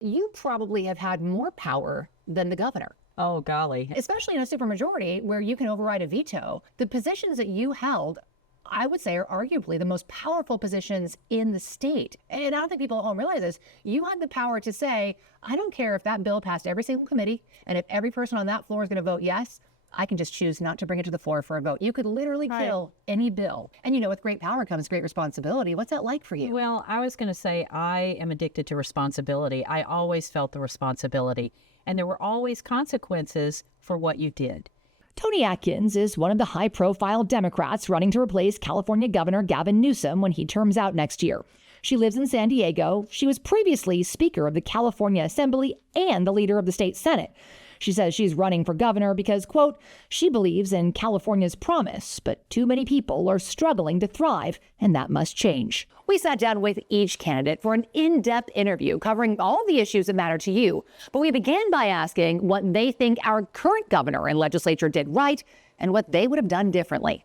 You probably have had more power than the governor, Oh, golly. especially in a supermajority where you can override a veto. The positions that you held, I would say, are arguably the most powerful positions in the state. And I don't think people at home realize this. You had the power to say, I don't care if that bill passed every single committee, and if every person on that floor is going to vote yes, I can just choose not to bring it to the floor for a vote. You could literally kill any bill. And with great power comes great responsibility. What's that like for you? Well, I was going to say I am addicted to responsibility. I always felt the responsibility, and there were always consequences for what you did. Toni Atkins is one of the high-profile Democrats running to replace California Governor Gavin Newsom when he terms out next year. She lives in San Diego. She was previously Speaker of the California Assembly and the leader of the state Senate. She says she's running for governor because, quote, she believes in California's promise, but too many people are struggling to thrive, and that must change. We sat down with each candidate for an in-depth interview covering all the issues that matter to you. But we began by asking what they think our current governor and legislature did right and what they would have done differently.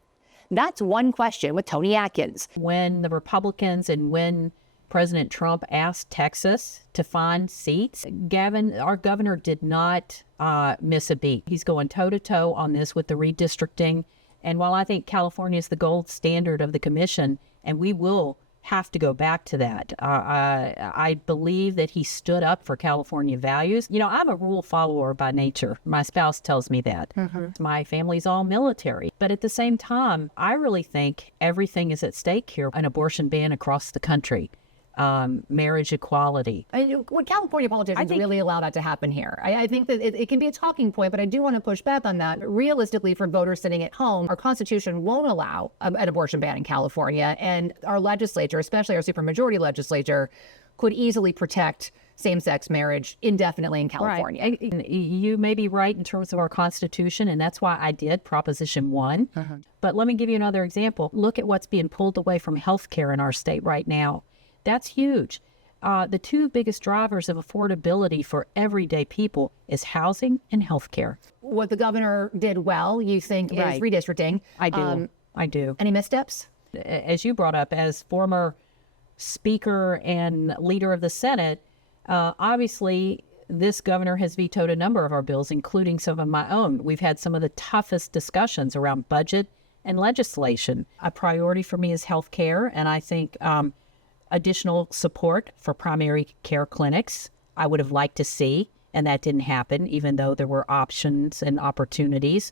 That's one question with Toni Atkins. When the Republicans and when President Trump asked Texas to find seats, Gavin, our governor, did not miss a beat. He's going toe-to-toe on this with the redistricting. And while I think California is the gold standard of the commission, and we will have to go back to that, I believe that he stood up for California values. I'm a rule follower by nature. My spouse tells me that. My family's all military. But at the same time, I really think everything is at stake here. An abortion ban across the country. Marriage equality. Would California politicians really allow that to happen here? I think that it can be a talking point, but I do want to push back on that. Realistically, for voters sitting at home, our Constitution won't allow an abortion ban in California, and our legislature, especially our supermajority legislature, could easily protect same-sex marriage indefinitely in California. Right. You may be right in terms of our Constitution, and that's why I did Proposition 1. But let me give you another example. Look at what's being pulled away from health care in our state right now. That's huge. The two biggest drivers of affordability for everyday people is housing and health care. What the governor did well, you think, is redistricting. I do. Any missteps? As you brought up, as former Speaker and leader of the Senate, obviously this governor has vetoed a number of our bills, including some of my own. We've had some of the toughest discussions around budget and legislation. A priority for me is health care, and I think additional support for primary care clinics I would have liked to see, and that didn't happen, even though there were options and opportunities.